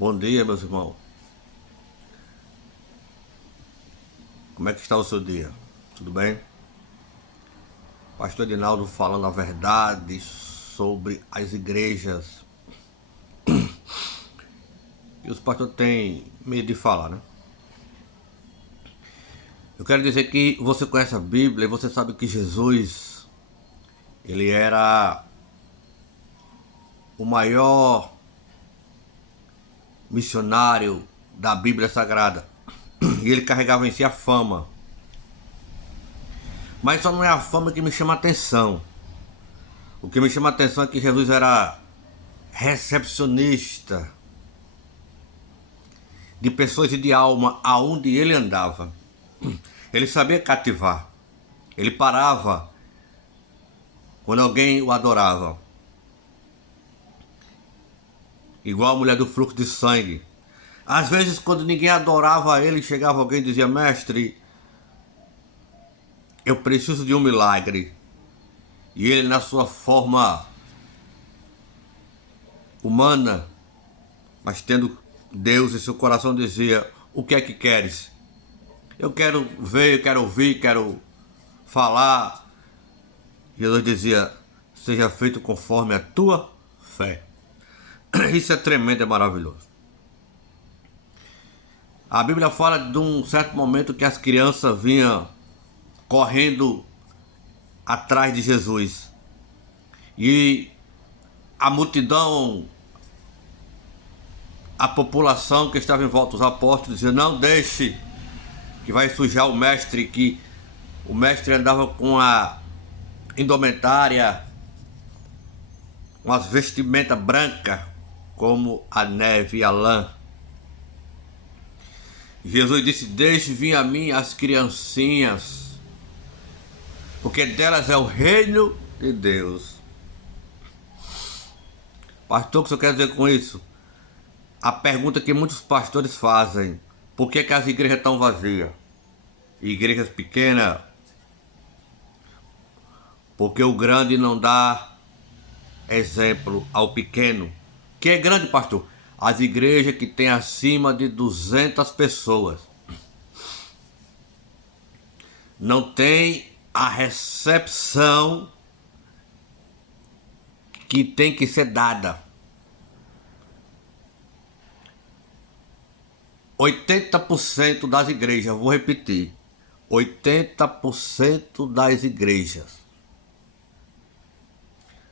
Bom dia, meus irmãos. Como é que está o seu dia? Tudo bem? Pastor Edinaldo falando a verdade sobre as igrejas. E os pastores têm medo de falar, né? Eu quero dizer que você conhece a Bíblia e você sabe que Jesus, ele era o maior missionário da Bíblia Sagrada. E ele carregava em si a fama. Mas só não é a fama que me chama a atenção. O que me chama a atenção é que Jesus era recepcionista de pessoas e de alma aonde ele andava. Ele sabia cativar. Ele parava quando alguém o adorava. Igual a mulher do fluxo de sangue. Às vezes, quando ninguém adorava ele, chegava alguém e dizia: mestre, eu preciso de um milagre. E ele, na sua forma humana, mas tendo Deus em seu coração, dizia: o que é que queres? Eu quero ver, eu quero ouvir, quero falar. E Jesus dizia: seja feito conforme a tua fé. Isso é tremendo, é maravilhoso. A Bíblia fala de um certo momento que as crianças vinham correndo atrás de Jesus. E a multidão, a população que estava em volta dos apóstolos, dizia: não deixe, que vai sujar o mestre, que o mestre andava com a indumentária, umas vestimentas brancas, como a neve e a lã. Jesus disse: deixe vir a mim as criancinhas, porque delas é o reino de Deus. Pastor, o que você quer dizer com isso? A pergunta que muitos pastores fazem: por que as igrejas estão vazias? Igrejas pequenas? Porque o grande não dá exemplo ao pequeno. Que é grande, pastor? As igrejas que têm acima de 200 pessoas não tem a recepção que tem que ser dada. 80% das igrejas, vou repetir, 80% das igrejas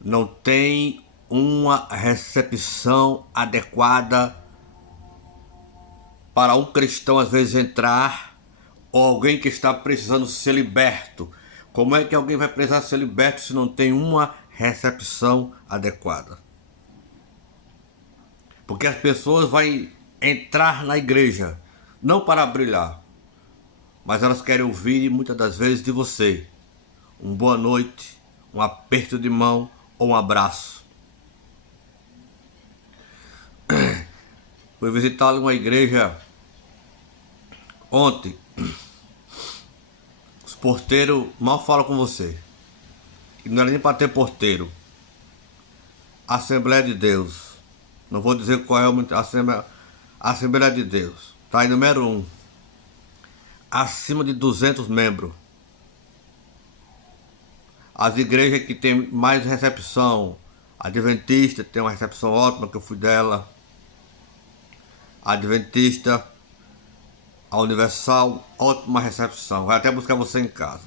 não tem uma recepção adequada para um cristão às vezes entrar, ou alguém que está precisando ser liberto. Como é que alguém vai precisar ser liberto se não tem uma recepção adequada? Porque as pessoas vão entrar na igreja não para brilhar, mas elas querem ouvir muitas das vezes de você um boa noite, um aperto de mão ou um abraço. Fui visitar uma igreja ontem. Os porteiros mal falam com você. E não era nem para ter porteiro. Assembleia de Deus. Não vou dizer qual é a Assembleia de Deus. Tá aí número 1. Acima de 200 membros. As igrejas que tem mais recepção. A Adventista tem uma recepção ótima, que eu fui dela. A Adventista, a Universal, ótima recepção. Vai até buscar você em casa.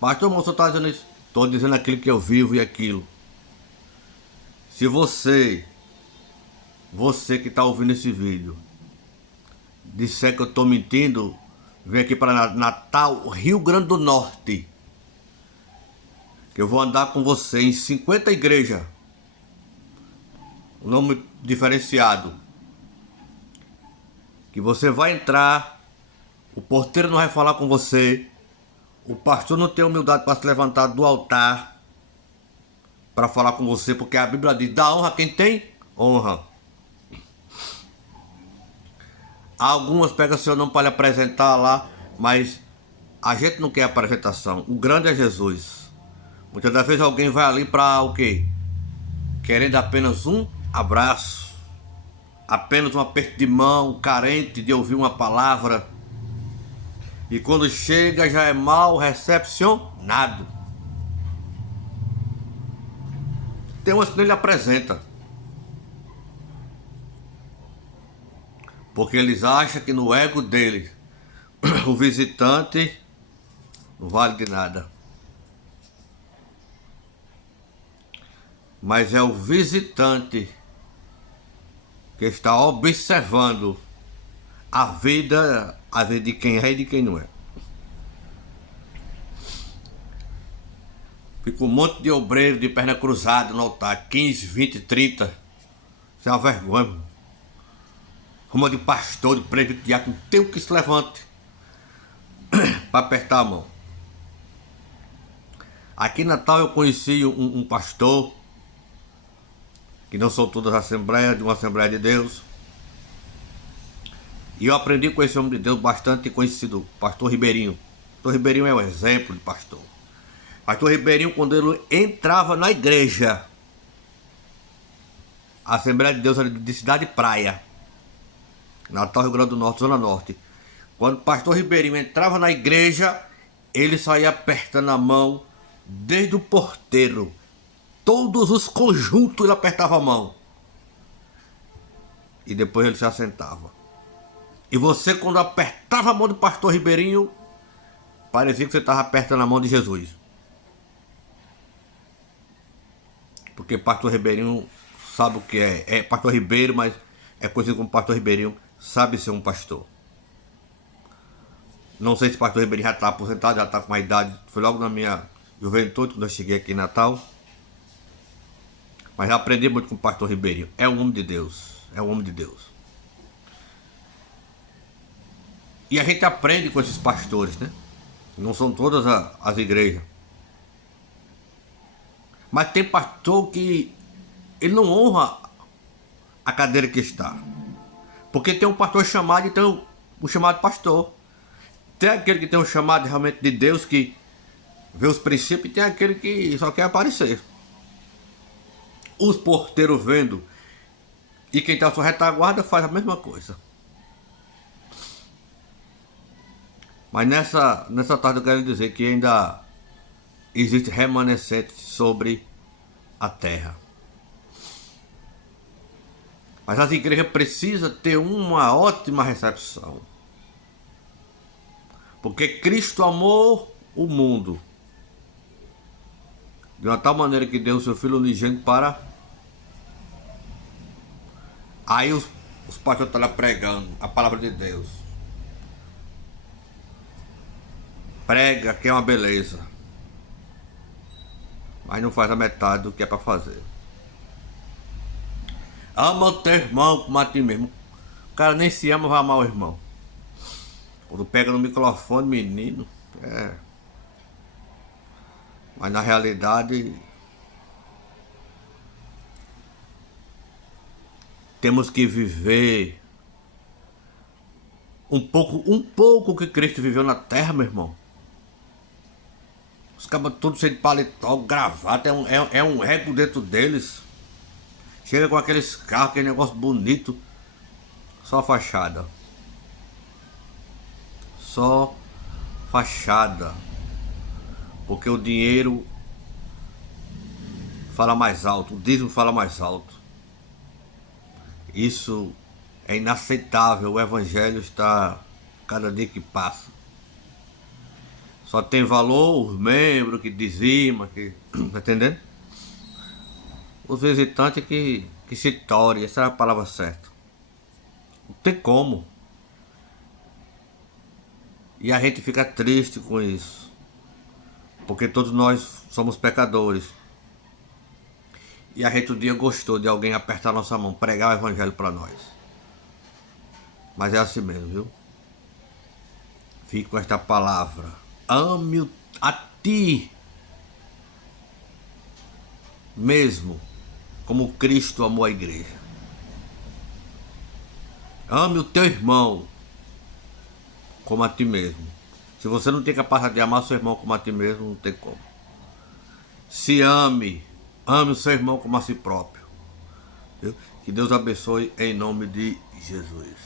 Mas todo mundo só está dizendo isso. Estou dizendo aquilo que eu vivo e aquilo. Se você que está ouvindo esse vídeo, disser que eu estou mentindo, vem aqui para Natal, Rio Grande do Norte, que eu vou andar com você em 50 igrejas. Um nome diferenciado. Que você vai entrar, o porteiro não vai falar com você, o pastor não tem humildade para se levantar do altar para falar com você, porque a Bíblia diz: dá honra a quem tem honra. Algumas pegam seu nome para lhe apresentar lá, mas a gente não quer apresentação. O grande é Jesus. Muitas das vezes alguém vai ali para o quê? Querendo apenas um abraço, apenas um aperto de mão, carente de ouvir uma palavra. E quando chega já é mal recepcionado. Tem umas que nem ele apresenta. Porque eles acham que no ego deles o visitante não vale de nada. Mas é o visitante que está observando a vida de quem é e de quem não é. Fica um monte de obreiro de perna cruzada no altar, 15, 20, 30. Isso é uma vergonha, mano. Uma de pastor, de presbítero, de diácono, tem o que se levante para apertar a mão. Aqui em Natal eu conheci um pastor, que não são todas as assembleias, de uma Assembleia de Deus. E eu aprendi com esse homem de Deus bastante conhecido, pastor Ribeirinho. Pastor Ribeirinho é um exemplo de pastor. Pastor Ribeirinho, quando ele entrava na igreja, a Assembleia de Deus era de Cidade Praia, Natal, Rio Grande do Norte, Zona Norte. Quando o pastor Ribeirinho entrava na igreja, ele saía apertando a mão desde o porteiro. Todos os conjuntos ele apertava a mão. E depois ele se assentava. E você, quando apertava a mão do pastor Ribeirinho, parecia que você estava apertando a mão de Jesus. Porque pastor Ribeirinho sabe o que é. É pastor Ribeiro, mas é conhecido como pastor Ribeirinho, sabe ser um pastor. Não sei se o pastor Ribeirinho já está aposentado, já está com uma idade. Foi logo na minha juventude, quando eu cheguei aqui em Natal. Mas já aprendi muito com o pastor Ribeirinho. É um homem de Deus. É um homem de Deus. E a gente aprende com esses pastores, né? Não são todas as igrejas. Mas tem pastor que ele não honra a cadeira que está. Porque tem um pastor chamado e tem o chamado pastor. Tem aquele que tem um chamado realmente de Deus, que vê os princípios, e tem aquele que só quer aparecer. Os porteiros vendo e quem está à sua retaguarda faz a mesma coisa. Mas nessa tarde eu quero dizer que ainda existe remanescente sobre a terra. Mas as igrejas precisam ter uma ótima recepção. Porque Cristo amou o mundo de uma tal maneira que deu o seu Filho unigênito para... Aí os pastores estão lá pregando a palavra de Deus. Prega que é uma beleza. Mas não faz a metade do que é para fazer. Ama o teu irmão como a ti mesmo. O cara nem se ama, vai amar o irmão. Quando pega no microfone, menino, mas na realidade temos que viver um pouco que Cristo viveu na terra, meu irmão. Os cabas todos cheios de paletó, gravata, é um ego dentro deles. Chega com aqueles carros, aquele negócio bonito. Só fachada. Só fachada. Porque o dinheiro fala mais alto, o dízimo fala mais alto. Isso é inaceitável. O evangelho está cada dia que passa. Só tem valor os membros que dizimam, que... Tá entendendo? Os visitantes que se torem, essa é a palavra certa. Não tem como. E a gente fica triste com isso. Porque todos nós somos pecadores. E a gente um dia gostou de alguém apertar nossa mão, pregar o evangelho para nós. Mas é assim mesmo, viu? Fique com esta palavra. Ame a ti mesmo, como Cristo amou a igreja. Ame o teu irmão como a ti mesmo. Se você não tem capacidade de amar seu irmão como a ti mesmo, não tem como. Se ame o seu irmão como a si próprio. Viu? Que Deus abençoe em nome de Jesus.